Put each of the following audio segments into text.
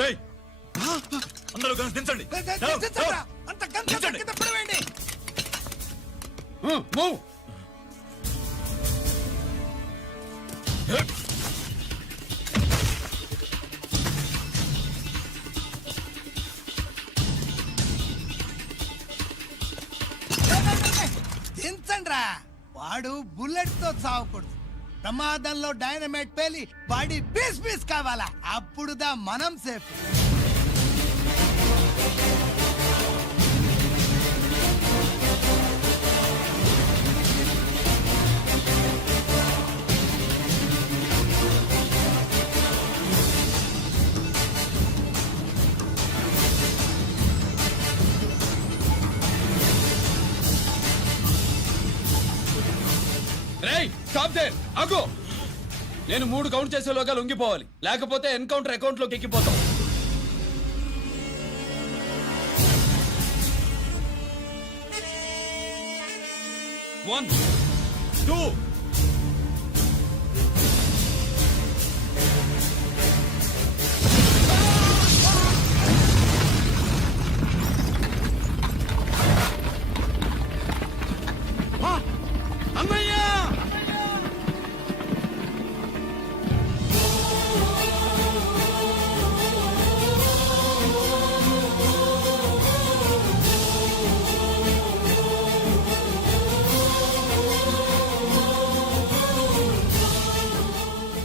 రేయ్ అందరూ కలిసి దించండి. అంత గంట కింద పడవేయండి. మూవ్. దించండ్రా. వాడు బుల్లెట్ తో చావకూడదు. ప్రమాదంలో డైనమైట్ పేలి బాడీ పీస్ పీస్ కావాలా, అప్పుడుదా మనం సేఫ్. రేయ్ స్టాప్ దేర్. ఆగు. నేను 3 కౌంట్ చేసేలోగా లొంగిపోవాలి, లేకపోతే ఎన్కౌంటర్ అకౌంట్ లోకి ఎక్కిపోతాం. 1 2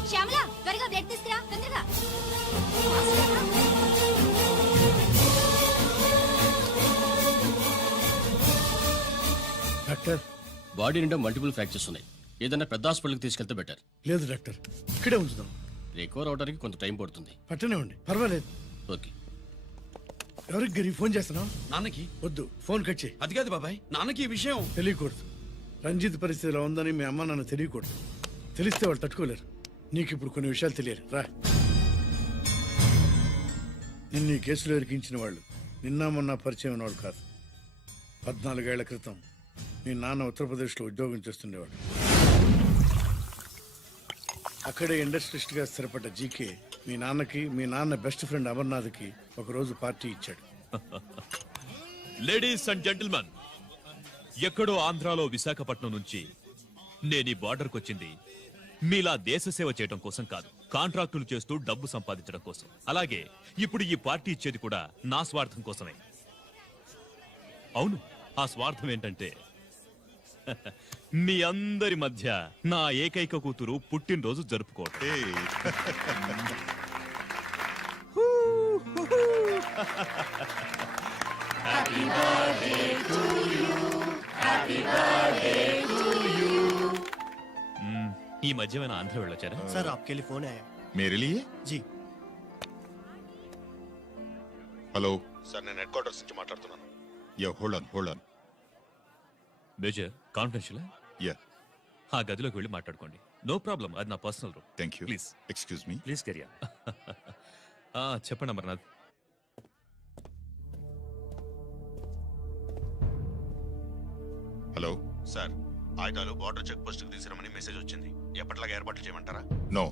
శ్యామల త్వరగా బ్లడ్ తీసుకురా, తొందరగా. డాక్టర్, బాడీ నిండా మల్టిపుల్ ఫ్రాక్చర్స్ ఉన్నాయి. ఏదైనా పెద్ద హాస్పిటల్కి తీసుకెళ్తే బెటర్. లేదు డాక్టర్, ఇక్కడే ఉంచుదాం. రికవర్ అవడానికి కొంత టైం పడుతుంది. పట్టనివ్వండి, పర్వాలేదు. ఓకే. ఎవరికి గరి ఫోన్ చేస్తున్నావు? నాన్నకి. వద్దు, ఫోన్ కట్ చేయి. అది కాదు బాబాయ్, నాన్నకి ఈ విషయం తెలియకూడదు. రంజిత్ పరిస్థితిలో ఉందని మీ అమ్మ నాన్న తెలియకూడదు. తెలిస్తే వాళ్ళు తట్టుకోలేరు. నీకు ఇప్పుడు కొన్ని విషయాలు తెలియాలి. రా. నిన్ను ఈ కేసులో ఇరికించిన వాళ్ళు నిన్న మొన్న పరిచయం ఉన్నవాడు కాదు. 14 ఏళ్ల క్రితం మీ నాన్న ఉత్తరప్రదేశ్లో ఉద్యోగం చేస్తుండేవాడు. అక్కడే ఇండస్ట్రియలిస్ట్గా స్థిరపడ్డ జీకే మీ నాన్నకి, మీ నాన్న బెస్ట్ ఫ్రెండ్ అమర్నాథ్కి ఒకరోజు పార్టీ ఇచ్చాడు. లేడీస్ అండ్ జెంటిల్మెన్, ఎక్కడో ఆంధ్రాలో విశాఖపట్నం నుంచి నేను ఈ బార్డర్కి వచ్చింది మీలా దేశ సేవ చేయడం కోసం కాదు, కాంట్రాక్టులు చేస్తూ డబ్బు సంపాదించడం కోసం. అలాగే ఇప్పుడు ఈ పార్టీ ఇచ్చేది కూడా నా స్వార్థం కోసమే. అవును, ఆ స్వార్థం ఏంటంటే మీ అందరి మధ్య నా ఏకైక కూతురు పుట్టినరోజు జరుపుకోవటం. ఈ మధ్యమైన ఆంధ్ర వెళ్ళొచ్చారా? सर आपके लिए फोन आया। मेरे लिए? जी హలో సార్, నేను హెడ్ క్వార్టర్స్ నుంచి మాట్లాడుతున్నాను. Yeah, hold on. Major confidential. Yeah, ఆ గదిలోకి వెళ్ళి మాట్లాడుకోండి. నో ప్రాబ్లం, అది నా personal room. Thank you. Please excuse me. Please కెరియా. చెప్పండి అమర్నాథ్. హలో సార్, ఆయుధాలు బార్డర్ చెక్ పోస్ట్ కి తీసుకురమని మెసేజ్ వచ్చింది. ఎప్పటిలాగా ఏర్పాట్లు చేయమంటారా? నో,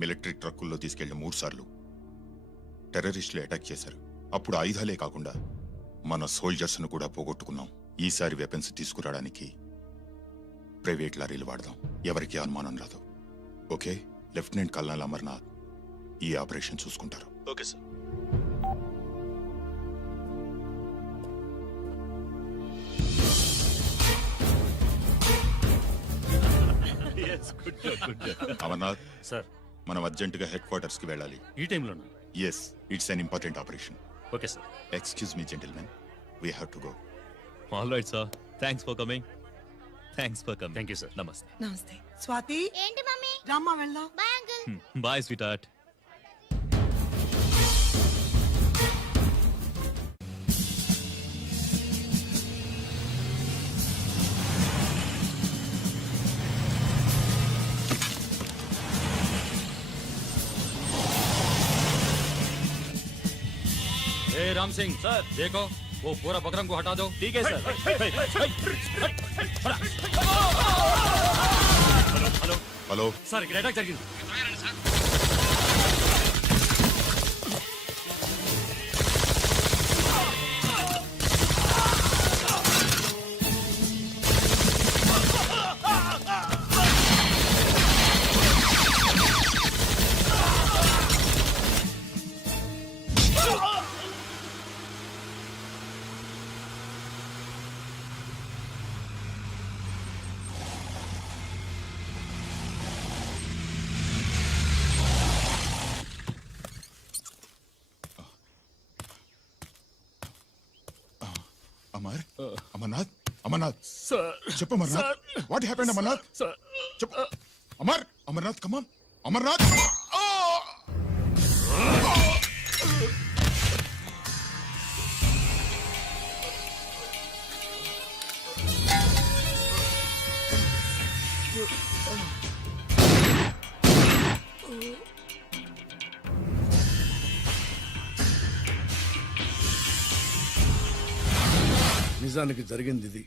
మిలిటరీ ట్రక్కుల్లో తీసుకెళ్లిన 3 సార్లు టెర్రరిస్టులు అటాక్ చేశారు. అప్పుడు ఆయుధాలే కాకుండా మన సోల్జర్స్ ను కూడా పోగొట్టుకున్నాం. ఈసారి వెపన్స్ తీసుకురావడానికి ప్రైవేట్ లారీలు వాడదాం. ఎవరికి అనుమానం రాదు. ఓకే? లెఫ్టినెంట్ కల్నల్ అమర్నాథ్ ఈ ఆపరేషన్ చూసుకుంటారు. Okay sir. అమర్నాథ్ సార్, మనం అర్జెంటుగా హెడ్ క్వార్టర్స్ కి వెళ్ళాలి. ఈ టైంలోనూ? Yes, it's an important operation. Okay sir. Excuse me gentlemen, we have to go. All right sir, thanks for coming. Thank you sir. నమస్తే. నమస్తే. స్వాతి, ఏంటి మమ్మీ? రామ్మా వెళ్దాం. Bye uncle. Bye sweetheart. Ram Singh sir, देखो वो पूरा बकरम को हटा दो. ठीक है सर. హలో సార్, ఇక్కడ అటాక్ జరిగింది. అమర్ అమర్నాథ్ అమర్నాథ్ సార్ చెప్పు Amarnath what happened Amarnath sir చెప్పు అమర్ అమర్నాథ్ కమాన్ అమర్నాథ్ నిజానికి జరిగింది ఇది.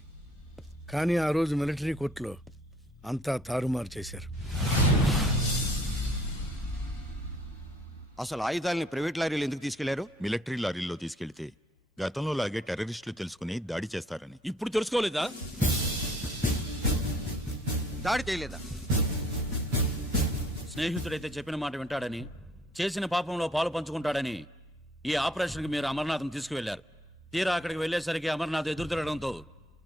కానీ ఆ రోజు మిలిటరీ కోర్టులో అంతా తారుమారు చేశారు. అసలు ఆయుధాలని ప్రైవేట్ లారీలు ఎందుకు తీసుకెళ్లారు? మిలిటరీ లారీల్లో తీసుకెళ్తే గతంలో లాగే టెర్రరిస్టులు తెలుసుకుని దాడి చేస్తారని. ఇప్పుడు తెలుసుకోలేదా? దాడి చేయలేదా? స్నేహితుడైతే చెప్పిన మాట వింటాడని, చేసిన పాపంలో పాలు పంచుకుంటాడని ఈ ఆపరేషన్కి మీరు అమర్నాథ్ను తీసుకువెళ్లారు. తీరా అక్కడికి వెళ్లేసరికి అమర్నాథ్ ఎదురు తిరగడంతో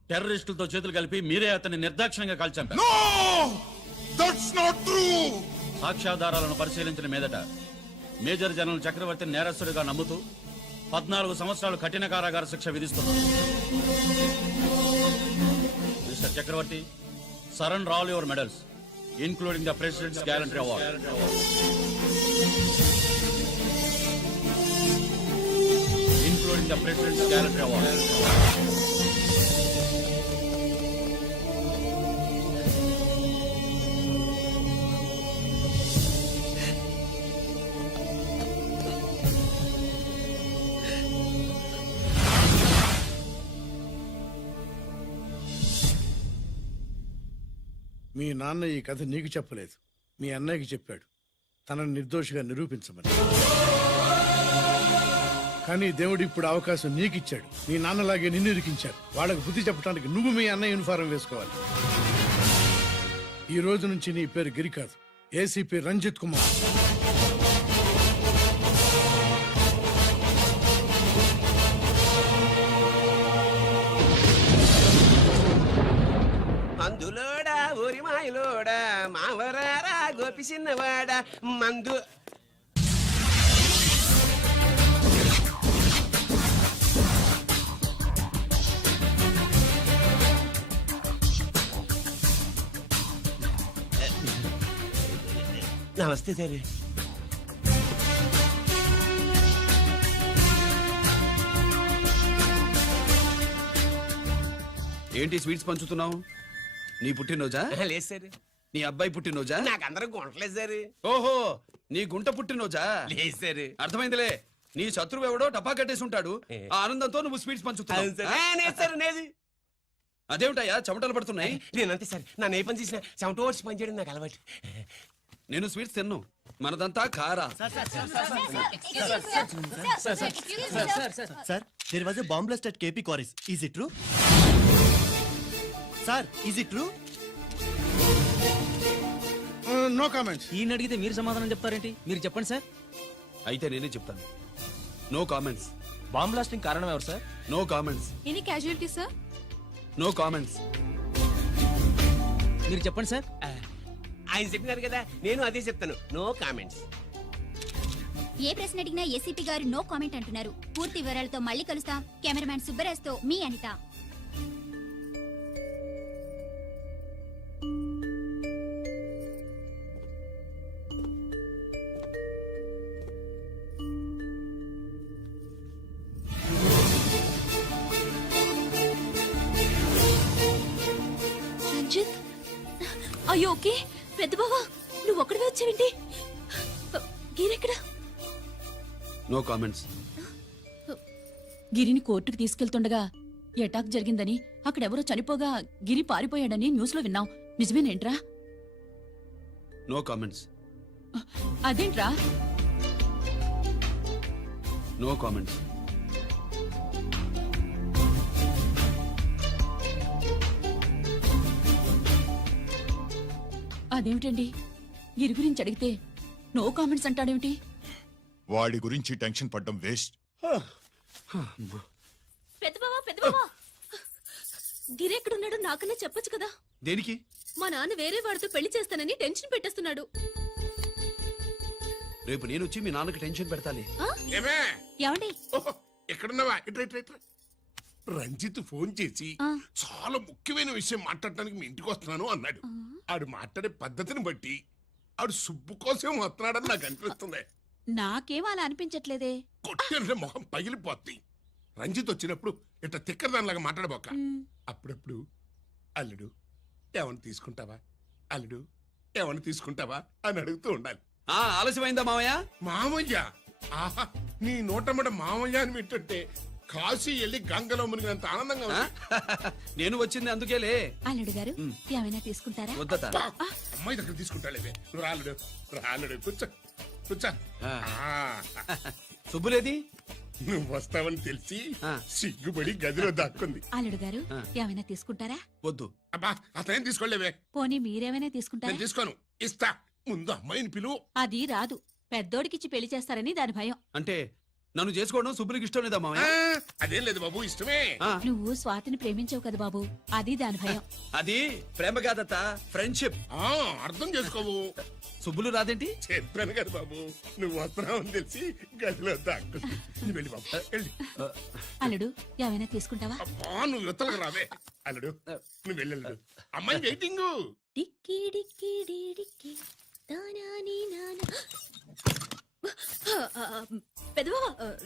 టెర్రరిస్టులతో చేతులు కలిపి మీరే అతన్ని నిర్దాక్షిణ్యంగా కాల్చంపారు. సాక్ష్యాధారాలను పరిశీలించిన మీదట మేజర్ జనరల్ చక్రవర్తిని నేరస్తుడిగా నమ్ముతూ 14 సంవత్సరాలు కఠిన కారాగార శిక్ష విధిస్తున్నారు. Mister Chakravarthi, surrender all your medals including the President's Gallantry Award. Including the President's Gallantry Award. మీ నాన్న ఈ కథ నీకు చెప్పలేదు, మీ అన్నయ్యకి చెప్పాడు, తనని నిర్దోషిగా నిరూపించమని. కానీ దేవుడు ఇప్పుడు అవకాశం నీకిచ్చాడు. మీ నాన్నలాగే నిన్ను ఇరికించారు. వాళ్ళకు బుద్ధి చెప్పడానికి నువ్వు మీ అన్నయ్య యూనిఫారం వేసుకోవాలి. ఈ రోజు నుంచి నీ పేరు గిరి కాదు, ఏసీపీ రంజిత్ కుమార్. మందులోడా ఊరి మాయలోడా మావరారా గోపి చిన్నవాడా మందు. నమస్తే సార్. ఏంటి స్వీట్స్ పంచుతున్నావు? నీ పుట్టినరోజా? లేదు సార్, నీ అబ్బాయి పుట్టినరోజా? నాకు అందరూ గుంటలేదు సార్. ఓహో, నీ గుంట పుట్టినరోజా? లేదు సార్. అర్థమైందిలే. నీ శత్రువు ఎవడో టపా కట్టేసి ఉంటాడు. ఆ ఆనందంతో నువ్వు స్వీట్స్ పంచుతున్నావు. లేదు సార్, లేదు. అదేమిటయ్యా చెమటలు పడుతున్నాయి? నేనంతే సార్, నన్ను ఏ పని చేసినా చెమట ఓడ్చి పని చేయడం నాకు అలవాటు. నేను స్వీట్స్ తిన్ను, మనదంతా కారా. Sir, there was a bomb blast at KP Quarries. Is it true? Sir, is it true? No comments. ఈయన అడిగితే మీరు సమాధానం చెప్తారేంటి? మీరు చెప్పండి సార్. అయితే నేనే చెప్తాను. No comments. బాంబ్ బ్లాస్టింగ్ కారణం ఎవరు sir? No comments. Any casualty sir? No comments. మీరు చెప్పండి సార్. ఆయన చెప్పినారు కదా, నేను అదే చెప్తాను. No comments. ఏ ప్రశ్న అడిగినా ఏసీపీ గారు నో కామెంట్ అంటున్నారు. పూర్తి వివరాలతో మళ్ళీ కలుస్తాం. కెమెరామ్యాన్ సుబ్బరాజ్తో మీ అనిత. రంజిత్, అయ్యో ఓకే. పెద్ద బావా, నువ్వు ఒక్కడివే వచ్చావేంటి? గిరెక్కడ? No comments. గిరిని కోర్టుకు తీసుకెళ్తుండగా అటాక్ జరిగిందని, అక్కడెవరో చనిపోగా గిరి పారిపోయాడని న్యూస్ లో విన్నాం. నిజమేనేంట్రా? No comments. అదేంట్రా? No comments. అదేమిటండి, గిరి గురించి అడిగితే నో కామెంట్స్ అంటాడేమిటి? వాడి గురించి టెన్షన్ పడ్డం వేస్ట్. పెద్ద బావా, గిరి ఎక్కడున్నాడో నాకన్నా చెప్పొచ్చు కదా. దేనికి? మా నాన్న వేరే వాడితో పెళ్లి చేస్తానని టెన్షన్ పెట్టేస్తున్నాడు. రేపు నేను వచ్చి మీ నాన్నకి టెన్షన్ పెడతాలి. ఏమండి? ఎక్కడున్నావా? రంజిత్ ఫోన్ చేసి చాలా ముఖ్యమైన విషయం మాట్లాడటానికి మీ ఇంటికి వస్తున్నాను అన్నాడు. ఆడు మాట్లాడే పద్ధతిని బట్టి ఆడు సుబ్బు కోసం వస్తున్నాడని నాకు అనిపిస్తుంది. నాకేం అలా అనిపించట్లేదే. కొట్టిన మొహం పగిలిపోద్ది. రంజిత్ వచ్చినప్పుడు ఇట్లా తిక్కదానిలాగా మాట్లాడబోక. అప్పుడప్పుడు అల్లుడు ఏమన్నా తీసుకుంటావా, అల్లుడు ఏమన్నా తీసుకుంటావా అని అడుగుతూ ఉండాలి. ఆలస్యమైందా మావయ్య? మామయ్య, ఆహా, నీ నోటమ్మట మామయ్య అని వింటుంటే కాశీ వెళ్ళి గంగలో మునిగినంత ఆనందంగా ఉంది. నేను వచ్చింది అందుకేలే. అల్లుడు గారు ఏమైనా తీసుకుంటారా? వద్దట. అమ్మాయి దగ్గర తీసుకుంటాలేవే. నువ్వు రాలుడు రాలుడు కూర్చో కూర్చో. సుబ్బులేది? నువ్వు వస్తావని తెలిసి సిగ్గుపడి గదిలో దాక్కుంది. అల్లుడు గారు ఏమైనా తీసుకుంటారా? వద్దు. అబ్బా, అతనేం తీసుకోలేవే. పోనీ మీరేమైనా తీసుకుంటారా? నేను తీసుకోను, ఇస్తా. ముందు అమ్మాయిని పిలువు. అది రాదు. పెద్దోడికిచ్చి పెళ్లి చేస్తారని దాని భయం. అంటే నన్ను చేసుకోవడం సుబ్బులకి ఇష్టం లేదా మామయ్య? అదేం లేదు బాబు, ఇష్టమే. నువ్వు స్వాతిని ప్రేమించవు కదా బాబు, అది దాని భయం. అది ప్రేమ కాదత్త, ఫ్రెండ్షిప్. అర్థం చేసుకోవు. సుబ్బులు రాదేంటి? చెప్పాను కదా బాబు, నువ్వు వస్తున్నావని తెలిసి గదిలో దాక్కుంది. నువ్వు వెళ్ళి బాబు, వెళ్ళి. అల్లుడు ఏమైనా తీసుకుంటావా? అబ్బా, నువ్వు యువతలకు రావే. అల్లుడు నువ్వు వెళ్ళు. అమ్మాయి వెయిటింగ్. డిక్కి డిక్కి డిక్కి దానాని నానా. పెదవా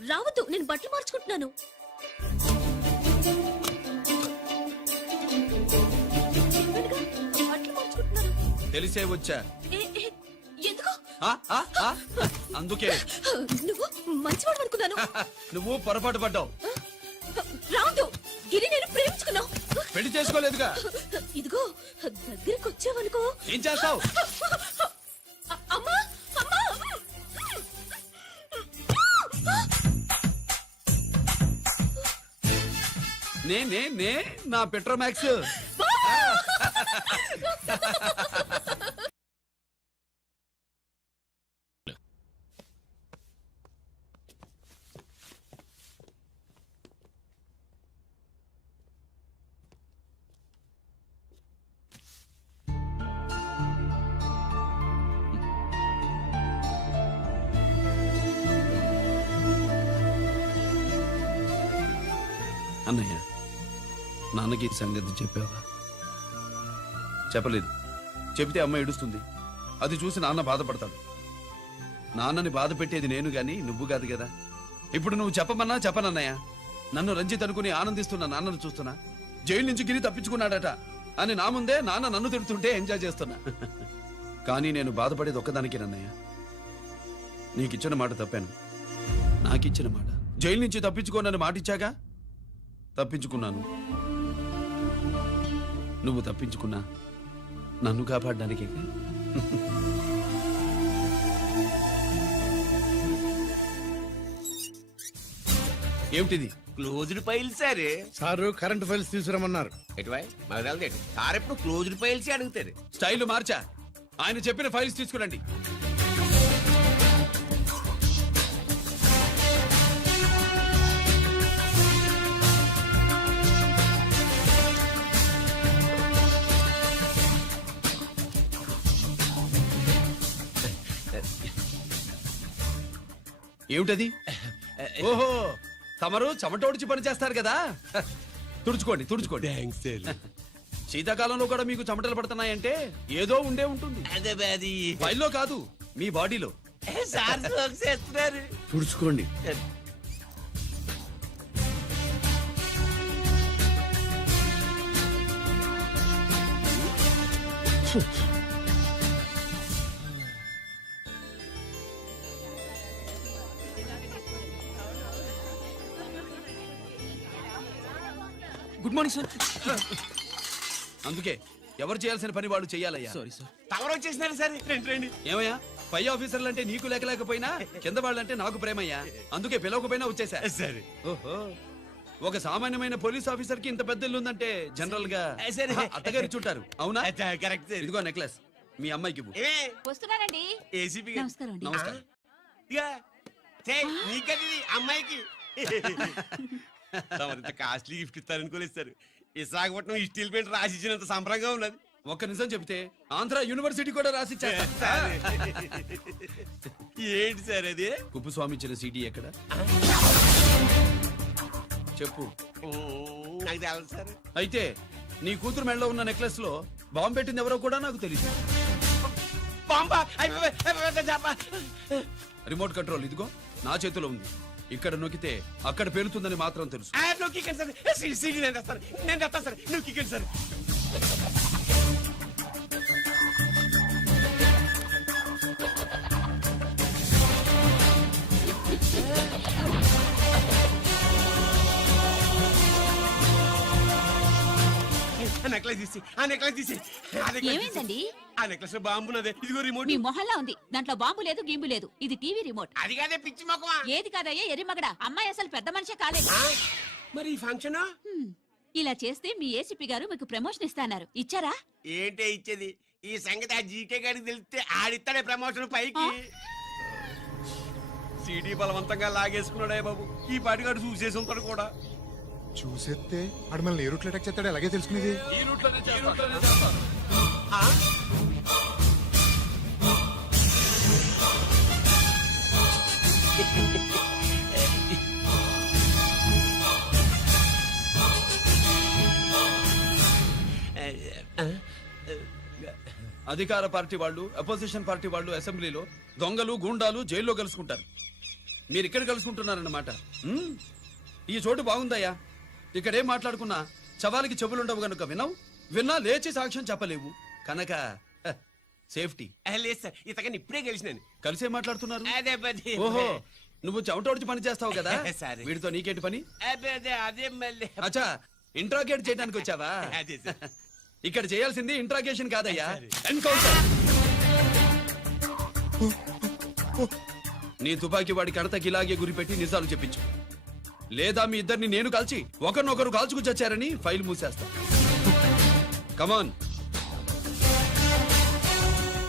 రావద్దు, నేను బట్టలు మార్చుకుంటున్నాను. బట్టలు మార్చుకుంటున్నాను. తెలిసే వచ్చా. ఎందుకు? అందుకే. నువ్వు మంచివాడు అనుకున్నాను. నువ్వు పొరపాటు పడ్డావు. రావద్దు, గిరి నేను ప్రేమించుకున్నావు. పెళ్లి చేసుకోలేదుగా. ఇదిగో దగ్గరికి వచ్చావనుకో. ఏం చేస్తావు? అమ్మా అమ్మా. నే నా పెట్రోమాక్స్. అన్నయ్య, నాన్నకి ఈ సంగతి చెప్పావా? చెప్పలేదు. చెబితే అమ్మ ఏడుస్తుంది. అది చూసి నాన్న బాధపడతాడు. నాన్నని బాధ పెట్టేది నేను గాని నువ్వు కాదు కదా. ఇప్పుడు నువ్వు చెప్పమన్నా చెప్పనన్నయ్య. నన్ను రంజిత్ అనుకుని ఆనందిస్తున్న నాన్నను చూస్తున్నా. జైలు నుంచి గిరి తప్పించుకున్నాడట అని నా ముందే నాన్న నన్ను తిడుతుంటే ఎంజాయ్ చేస్తున్నా. కానీ నేను బాధపడేది ఒక్కదానికేనన్నయ్య. నీకిచ్చిన మాట తప్పాను. నాకిచ్చిన మాట. జైలు నుంచి తప్పించుకోనని మాటిచ్చాగా తప్పించుకున్నాను. నువ్వు తప్పించుకున్నా నన్ను కాపాడడానికి. ఏమిటిది? Closed files sir. Sir current files తీసుకురమ్మన్నారు. ఎటువై మగదాలు సార్ ఎప్పుడు క్లోజ్డ్ ఫైల్స్ అడుగుతారు. స్టైల్ మార్చా. ఆయన చెప్పిన ఫైల్స్ తీసుకురండి. ఏమిటది? ఓహో, తమరు చెమటోడ్చి పని చేస్తారు కదా. తుడుచుకోండి తుడుచుకోండి. శీతాకాలంలో కూడా మీకు చెమటలు పడుతున్నాయంటే ఏదో ఉండే ఉంటుంది. ఫైల్లో కాదు, మీ బాడీలో. తుడుచుకోండి. Good morning sir. అందుకే ఎవరు చేయాల్సిన పని వాళ్ళు చెయ్యాలయ్యా. Sorry sir. తమరు వచ్చేసినారు సార్. రండి రండి. ఏమయ్యా, పై ఆఫీసర్లు అంటే నీకు లేకపోయినా కింద వాళ్ళంటే నాకు ప్రేమయ్యా. అందుకే పిలవకపోయినా వచ్చేసా. సరే. ఓహో, ఒక సామాన్యమైన పోలీస్ ఆఫీసర్ కి ఇంత పెద్ద ఇల్లు ఉందంటే జనరల్ గా అత్తగారి చుట్టారు. అవునా? కరెక్ట్. ఇదిగో నెక్లెస్ మీ అమ్మాయికి ఇవ్వు. వస్తున్నానండి. ఏసీపీ నమస్కారం అండి. నమస్కారం. నీకది అమ్మాయికి తమరింత కాస్ట్లీ గిఫ్ట్ ఇస్తారనుకోలేదు. విశాఖపట్నం ఈ స్టీల్ పెయింట్ రాసిచ్చినంత సంబరంగా ఉన్నది. ఒక్క నిజం చెప్తే ఆంధ్ర యూనివర్సిటీ కూడా రాసిచ్చా. ఏంటి సార్ అది? కుప్పుస్వామి ఇచ్చిన సీడీ ఎక్కడ చెప్పు. నాకు తెలదు సార్. అయితే నీ కూతురు మెడలో ఉన్న నెక్లెస్ లో బాంబు పెట్టింది ఎవరో కూడా నాకు తెలియదు. బాంబా చెప్ప. రిమోట్ కంట్రోల్ ఇదిగో నా చేతిలో ఉంది. ఇక్కడ నొక్కితే అక్కడ పేలుతుందని మాత్రం తెలుసు. నువ్వు కిక్కండి సార్. సీడీ నేను తెస్తాను, నేను తెస్తాను సార్. నువ్వు కిక్కండి సార్. నెక్లెస్ తీసి ఆ నెక్లెస్ తీసి ఏమైందండి? ఆ నెక్లెస్ బాంబున్నదే. ఇదిగో రిమోట్. మీ మొహల్లా ఉంది. దాంట్లో బాంబు లేదు, గింబు లేదు. ఇది టీవీ రిమోట్. అది కాదే పిచ్చి మొక్కమా. ఏది కాదయ్యా ఎర్రిమగడ. అమ్మాయి అసలు పెద్ద మనిషే కాలేదు. మరి ఈ ఫంక్షన్ ఇలా చేస్తే మీ ఏసీపీ గారు మీకు ప్రమోషన్ ఇస్తాన్నారు. ఇచ్చారా? ఏంటే ఇచ్చేది? ఈ సంగతి ఆ జీకే గారికి తెలిస్తే ఆడిస్తాడే ప్రమోషన్ పైకి. సీడీ బలవంతంగా లాగేసుకున్నాడే బాబు. ఈ పాటిగాడు చూసేసి ఉంటాడు కూడా. చూసేస్తే అడు మనల్ని ఏ రూట్లో అటాక్ చేస్తాడు అలాగే తెలుసుకునేది. ఈ రూట్లోనే చేస్తాను. అధికార పార్టీ వాళ్ళు, అపోజిషన్ పార్టీ వాళ్ళు అసెంబ్లీలో దొంగలు గూండాలు జైల్లో కలుసుకుంటారు. మీరు ఇక్కడ కలుసుకుంటున్నారన్నమాట. ఈ చోటు బాగుందయ్యా. ఇక్కడేం మాట్లాడుకున్నా చవాలికి చెవులుండవు గనుక విన్నా లేచి సాక్ష్యం చెప్పలేవు కనుక సేఫ్టీ. లేదు సార్, ఇతగాని ఇప్పుడే గెలిచినాను. కలిసే మాట్లాడుతున్నారు. అదే పది. ఓహో, నువ్వు చెమటోడ్చి పని చేస్తావు కదా. సరే. వీడితో నీకేంటి పని? అదే మళ్ళీ. అచ్చా, ఇంట్రాగేట్ చేయడానికి వచ్చావా? అదే సార్. ఇక్కడ చేయాల్సింది ఇంట్రాగేషన్ కాదయ్యా, ఎన్కౌంటర్. నీ తుపాకీ వాడి కడతకి ఇలాగే గురిపెట్టి నిజాలు చెప్పించు. లేదా మీ ఇద్దరిని నేను కాల్చి ఒకరినొకరు కాల్చుకు చచ్చారని ఫైల్ మూసేస్తా. కమాన్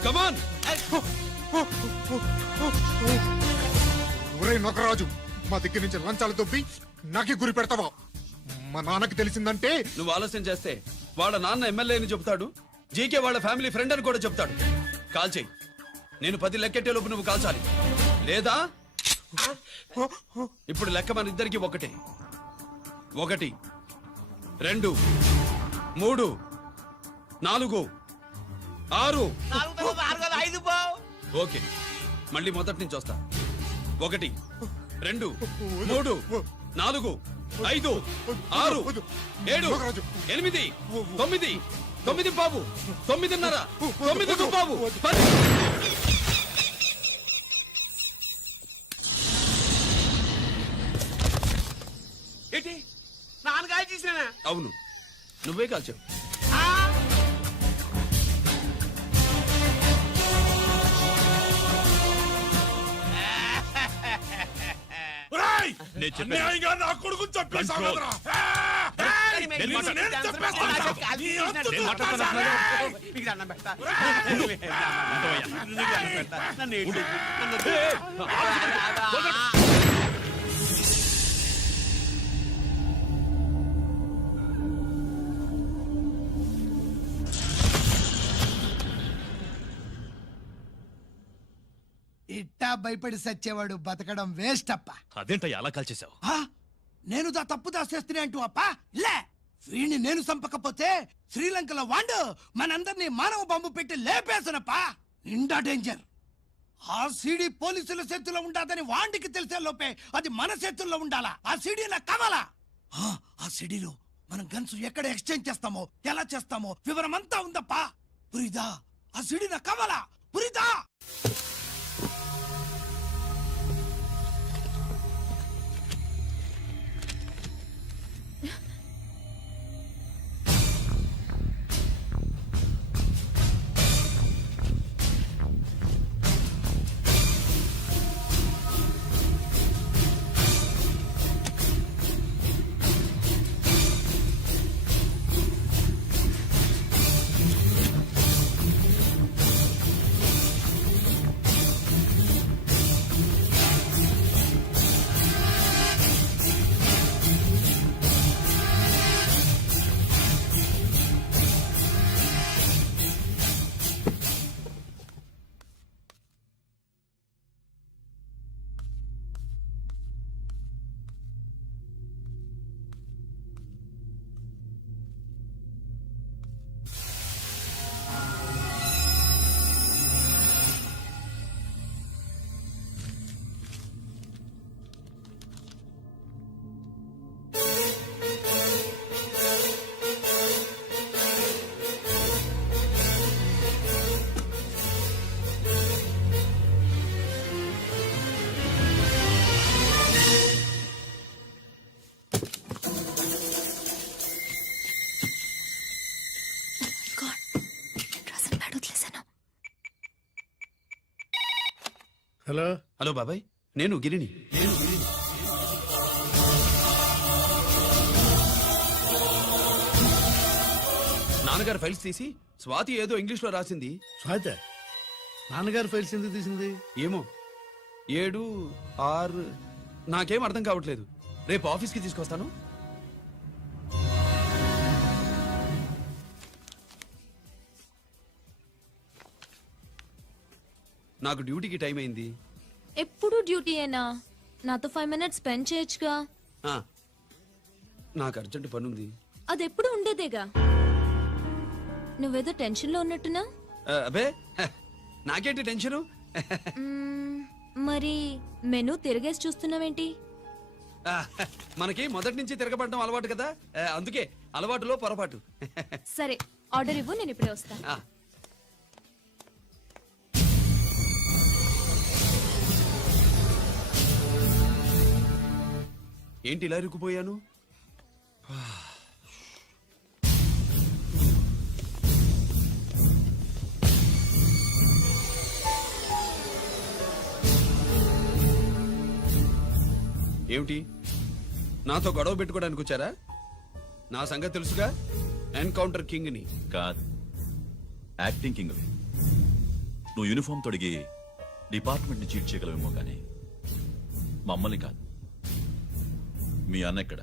కమాన్. ఒరే నొకరాజు, మా దగ్గర నుంచి లంచాలు దొబ్బి నాకే గురి పెడతావా? మా నాన్నకి తెలిసిందంటే నువ్వు ఆలస్యం చేస్తే వాళ్ళ నాన్న ఎమ్మెల్యే అని చెప్తాడు, జీకే వాళ్ళ ఫ్యామిలీ ఫ్రెండ్ అని కూడా చెప్తాడు. కాల్చేయి. నేను 10 లెక్కెట్టే లోపు నువ్వు కాల్చాలి. లేదా ఇప్పుడు లెక్క మన ఇద్దరికి ఒకటే. 1 2 3 4 6. ఓకే, మళ్ళీ మొదటి నుంచి వస్తా. 1 2 3 4 5 6 7 8 9 9 బాబు 9:30 9 బాబు 10. ఏంటి నాన్నగారు చేసినా? అవును, నువ్వే కాల్చావు. అన్యాయంగా నా కొడుకు చంపేశావు కదరా. ఇట్టా భయపడి సచ్చేవాడు బతకడం వేస్ట్ అప్ప. అదేంటయ్యా అలా కాల్చేశావు? నేను తప్పు దాచేస్తున్నా అంటూ అప్ప లే. వీణ్ణి నేను చంపకపోతే శ్రీలంకలో వాండు మనందరినీ మానవ బాంబు పెట్టి లేపేసనప్పా. నిండా డేంజర్. ఆ సీడీ పోలీసుల చేతుల్లో ఉండాదని వాండికి తెలిసే లోపే అది మన చేతుల్లో ఉండాలా. ఆ సీడీ నాకు కావాలా. ఆ సీడీలో మనం గన్స్ ఎక్కడ ఎక్స్చేంజ్ చేస్తామో, ఎలా చేస్తామో వివరం అంతా ఉందప్పా. పురిదా, ఆ సీడీ నాకు కావాలా. పురిదా. హలో హలో బాబాయ్, నేను గిరిని. నాన్నగారు ఫైల్స్ తీసి స్వాతి ఏదో ఇంగ్లీష్ లో రాసింది. స్వాతి నాన్నగారు ఫైల్స్ ఎందుకు తీసింది? ఏమో 7, 6 నాకేం అర్థం కావట్లేదు. రేపు ఆఫీస్కి తీసుకొస్తాను. నాకు డ్యూటీకి టైం అయింది. ఎప్పుడు డ్యూటీయేనా? నాతో 5 minutes స్పెండ్ చేయొచ్చుగా. ఆ, నాకు అర్జెంట్ పని ఉంది. అది ఎప్పుడు ఉండేదేగా. నువ్వేదో టెన్షన్లో ఉన్నట్టున్నా. అబే హ, నాకేంటి టెన్షను? మరి మెనూ తిరగేసి చూస్తున్నావేంటి? ఆ, మనకి మొదటి నుంచి తిరగబడడం అలవాటు కదా, అందుకే అలవాటులో పొరపాటు. సరే ఆర్డర్ ఇవ్వు, నేను ఇప్పుడే వస్తా. ఆ, ఏంటి ఇలా ఇరుక్కుపోయాను? ఏమిటి, నాతో గొడవ పెట్టుకోవడానికి వచ్చారా? నా సంగతి తెలుసుగా, ఎన్కౌంటర్ కింగ్ ని. కాదు, యాక్టింగ్ కింగ్. నువ్వు యూనిఫామ్ తొడిగి డిపార్ట్మెంట్ ని చీట్ చేయగలవేమో కానీ మమ్మల్ని కాదు. మీ అన్న ఎక్కడ?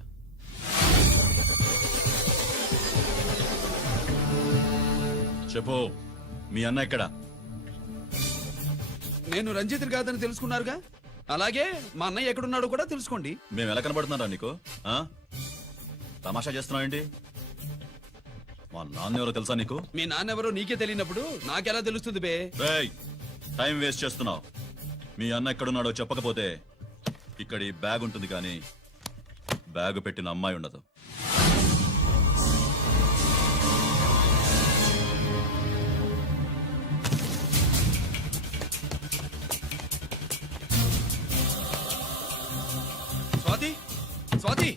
చెప్పు, మీ అన్న ఎక్కడ? నేను రంజిత్ కాదని తెలుసుకున్నారుగా, అలాగే మా అన్నయ్య ఎక్కడున్నాడో కూడా తెలుసుకోండి. మేము ఎలా కనబడుతున్నారా నీకు? ఆ? తమాషా చేస్తున్నావేంటి? మా నాన్న ఎవరో తెలుసా నీకు? మీ నాన్నెవరో నీకే తెలియనప్పుడు నాకెలా తెలుస్తుంది బే? రేయ్, టైం వేస్ట్ చేస్తున్నావు. మీ అన్న ఎక్కడున్నాడో చెప్పకపోతే ఇక్కడ ఈ బ్యాగ్ ఉంటుంది కానీ బ్యాగ్ పెట్టిన అమ్మాయి ఉండదు. Swathi, Swathi,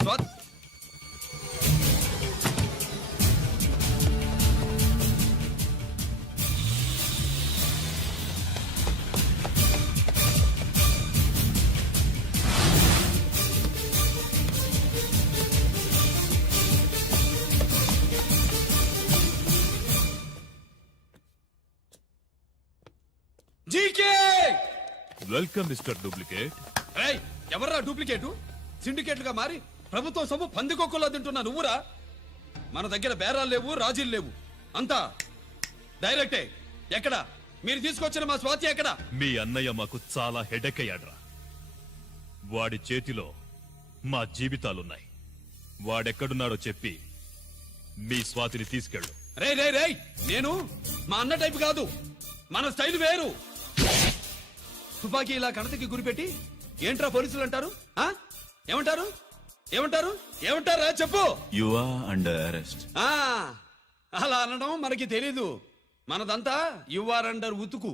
Swathi. GK, welcome mister duplicate. ఏయ్, ఎవర్రా డూప్లికేటు? సిండికేట్లుగా మారి ప్రభుత్వం సొమ్ము పందికొక్కులా తింటున్నా నువ్వురా? మన దగ్గర బేరాలు లేవు, రాజీలు లేవు, అంతా డైరెక్టే. ఎక్కడ మీరు తీసుకొచ్చిన మా స్వాతి ఎక్కడ? మీ అన్నయ్య మాకు చాలా హెడెక్ అయ్యాడ్రా. వాడి చేతిలో మా జీవితాలున్నాయి. వాడెక్కడున్నాడో చెప్పి మీ స్వాతిని తీసుకెళ్ళు. రే రే రే, నేను మా అన్న టైపు కాదు, మన స్టైల్ వేరు. తుపాకీ ఇలా కణతకి గురిపెట్టి ఏంట్రా పోలీసులు అంటారు? ఆ? ఏమంటారు? ఏమంటారు? ఏమంటారా చెప్పు. You are under arrest. ఆ, అలా అనడం మనకి తెలీదు. మనదంతా యు ఆర్ అండర్ ఉతుకు.